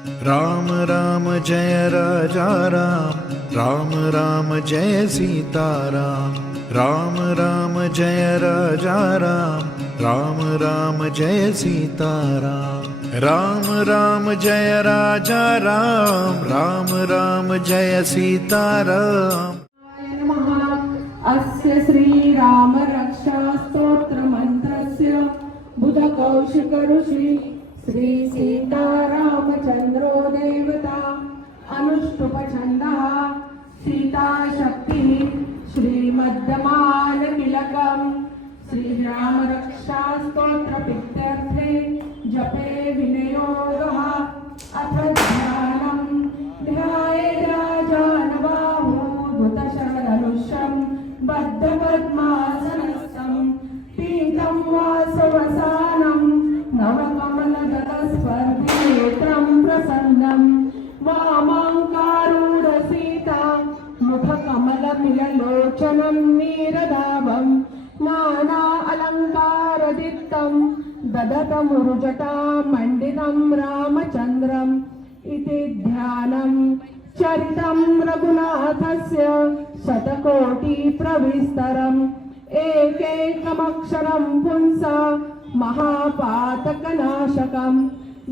राम राम जय राजा राम राम राम जय सीता राम राम राम जय राजा राम राम राम जय सीता राम राम राम जय राजा राम राम राम जय सीता राम अस्य श्रीरामरक्षास्तोत्रमन्त्रस्य बुधकौशिकऋषि श्री सीता राम चंद्रो देवता अनुष्टुप छंदः सीता शक्ति श्रीमद्दमान तिलकम् श्री राम रक्षा श्रीमद्दमालतिलकम् पित्यर्थे जपे विने नाना अलङ्कारदित्तम् ददतमुण्डितम् रामचन्द्रम् इति ध्यानम् चरितं रघुनाथस्य शतकोटिप्रविस्तरम् एकैकमक्षरम् पुंसा महापातकनाशकम्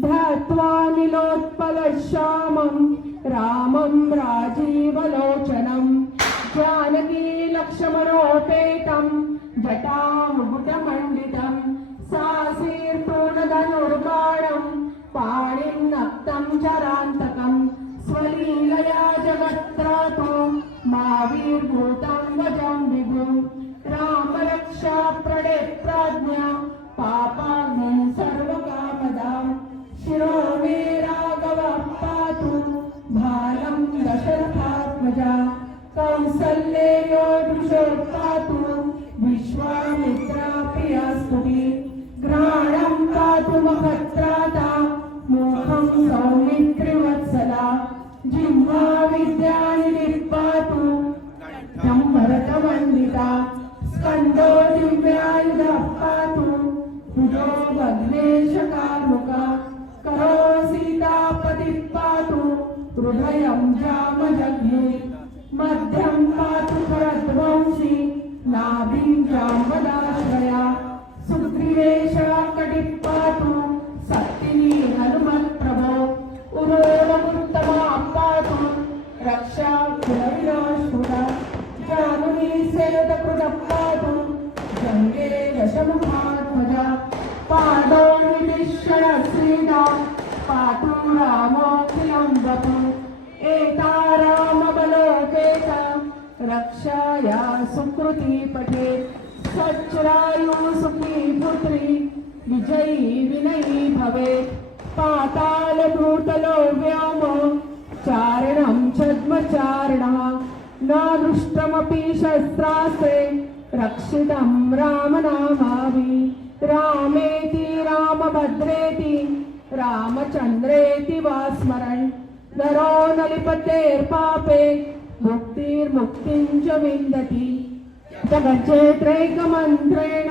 ध्यात्वा निलोत्पलश्यामम् रामम् राजीवलोचनम् जानकी लक्ष्मणोपेतं जटां मुकुटमण्डितं सासीर्तोणधनुर्बाणं पाणिं नक्तं चरान्तकं स्वलीलया जगत्रातु मावीर्भूतं वजं विभुं रामरक्षा प्रणेत्राज्ञा पापाग्निं सर्वकामदां शिरो मे राघवः पातु भारं दशरथात्मजा कौसल्येयो दृशोत्पातु विश्वामित्रा प्रियास्तुति घ्राणम् पातु महत्राता मुखम् सौमित्रिवत्सला जिह्वा विद्यानिधिः पातु भरतवन्दिता स्कन्दो दिव्यायुधः पातु भुजो भग्नेशकार्मुका करो सीतापतिः पातु हृदयं जामजग्ने मध्यं पातु भरद्वंशी नाभिं जाम्बदाश्रया सुग्रीवेशा कटिः पातु शक्तिनी हनुमत्प्रभो उरोरमुत्तमा पातु रक्षा कुलविनाशुरा जानुनी सेदकृतः पातु जङ्गे दशमुखात्मजा पादो निमिषणश्रीना पातु रामोऽखिलं वपु एता रामबलोपेता रक्षाया सुकृती पठे सच्चरायु सुखी पुत्री विजयी विनयी भवेत् पातालभूतलो व्योमो चारणं छद्मचारिणः न दृष्टमपि शस्त्रास्त्रे रक्षितं रामनामाभि रामेति रामभद्रेति रामचन्द्रेति वा स्मरन् జ్వరో నలిపతేర్పాపే ముక్తిర్ముక్తిం చ విందతి జగచ్చేత్రైకమంత్రేణ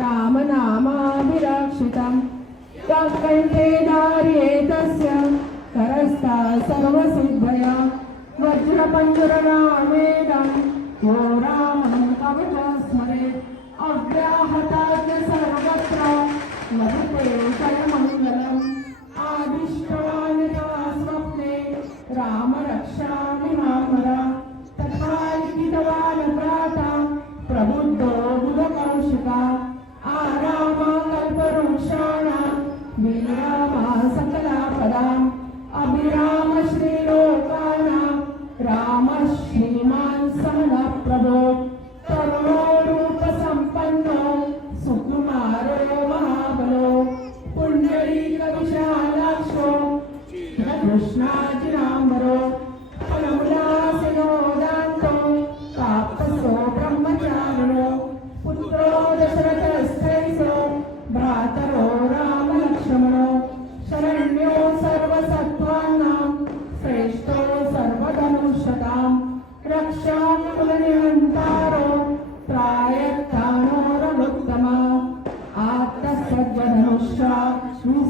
రామనామాభిరక్షితం. కంఠే దార్యే తస్య కరస్థా సర్వసిద్ధయ. వజ్రపంజురనామేదం యో రామం కవచ స్మరే. అవ్యాహతాచ సర్వత్ర రామ శ్రీమ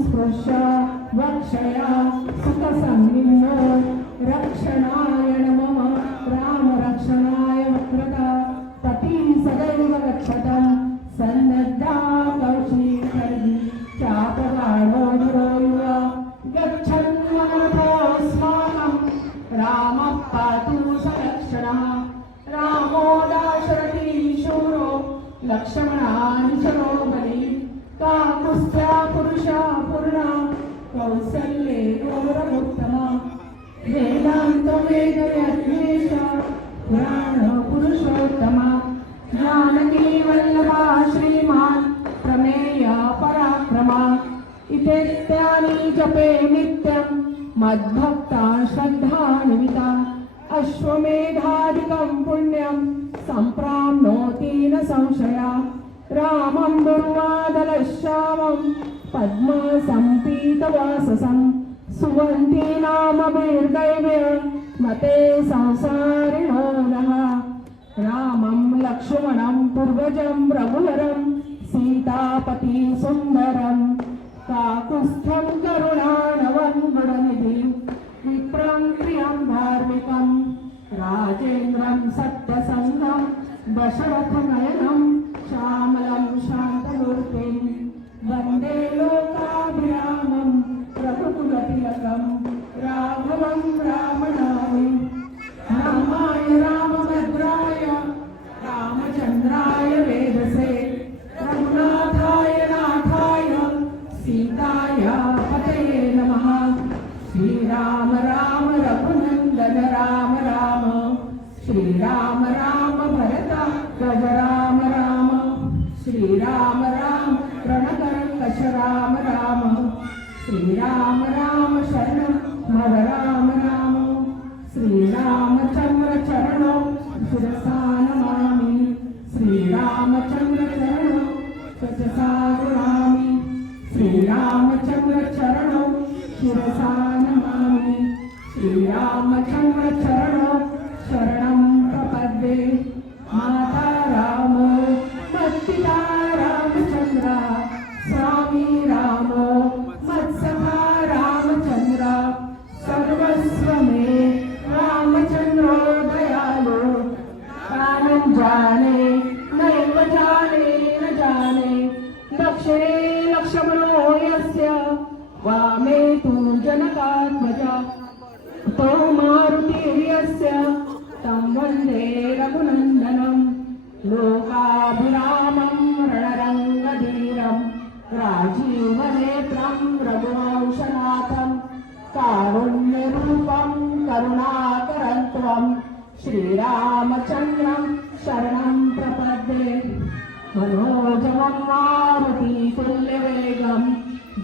స్పర్శ వక్షయ సుఖ సంహిలో రక్షణాయ నమ రామ రక్షణాయ వక్రత పతి సదైవ రక్షతం సన్నద్ధా కౌశీకరి చాపరాణో దురోయువ గచ్చన్మనోస్మానం రామ పాతు సరక్షణ రామో దాశరథి శూరో లక్ష్మణాని చరోమణి కాపుశ్చ పురుష పూర్ణ కౌసల్యే గౌరవోత్తమ. వేదాంత వేద యజ్ఞేశ పురాణ పురుషోత్తమ. జానకీ వల్లభా శ్రీమాన్ ప్రమేయ పరాక్రమ. ఇతేత్యాని జపే నిత్యం మద్భక్త శ్రద్ధాన్విత. అశ్వమేధాధికం పుణ్యం సంప్రాప్నోతి న రామం దుర్వాదలశ్రామం పద్మా సంపీతవాససం సువంతి నామభిర్దైవ్య మతే సంసారిణో నః రామం లక్ష్మణం పూర్వజం రఘువరం సీతాపతి సుందరం కాకుస్థం కరుణాణవం గుణనిధి విప్రం ప్రియం ధార్మికం రాజేంద్రం సత్యసంగం దశరథ నయనం श्यामलं शान्तमूर्तिं वन्दे लोकाभिरामं रघुकुलतिलकं राघवं रामनामि రామ శ్రీరామ రామ శరణం మమ రామ రామ శ్రీరామచంద్ర చరణం శిరసానమామి శ్రీరామచంద్ర చరణం సజసారుణామి శ్రీరామచంద్ర చరణం శిరసానమామి శ్రీరామచంద్ర చరణం శరణం ప్రపద్దే మాతా రామో. राजीवनेत्रं रघुवंशनाथं कारुण्यरूपं करुणाकरं त्वं श्रीरामचन्द्रं शरणं प्रपद्ये। मनोजवं मारुतितुल्यवेगं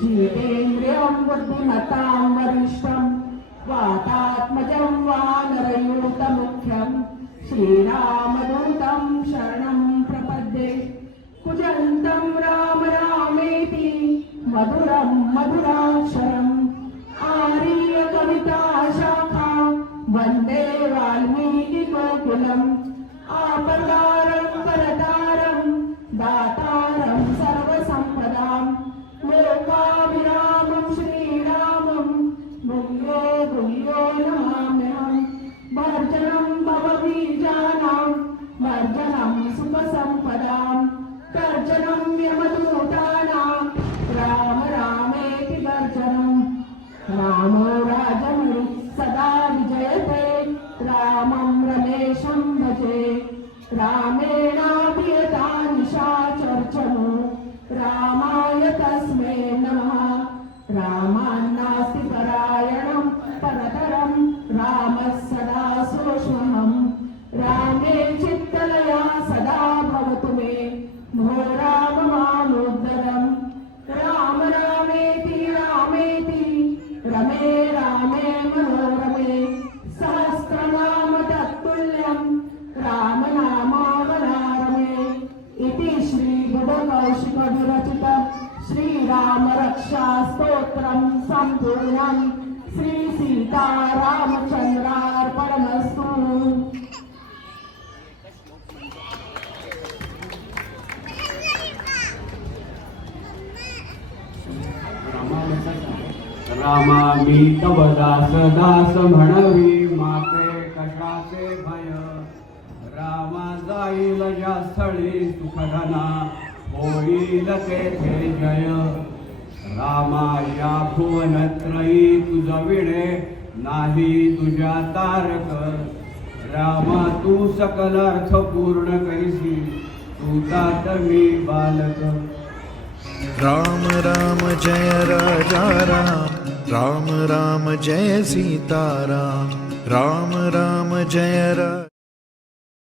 जितेन्द्रियं बुद्धिमतां वरिष्ठं वातात्मजं वानरयूतमुख्यं श्रीरामदूतं शरणं प्रपद्ये। कुजन्तं राम रामेति मधुरं कविता शाखा वंदे वाल्मीकि आपदारं सदा सोऽहम् रामे चित्तलया सदा भवतु मे। भो राम मामुद्धरम् राम रामेति रामेति। रमे रामे मनोरमे सहस्रनाम तत्तुल्यं। रामनामावनारमे इति श्रीगुडकौशिकविरचितं श्री सीता रामचंद्रार्पणमस्तु रामा मी तव दास दास म्हणवी माते कशाचे भय? रामा जाईल ज्या स्थळी सुखधना होईल तेथे जय। रामा या भुवनत्रयी तुझ विणे नाही तुझ्या तारक. रामा, तू सकल अर्थ पूर्ण करीसी सुतात मी बालक. राम राम, जय राजा, राम. राम राम, जय सीता राम राम राम जय राम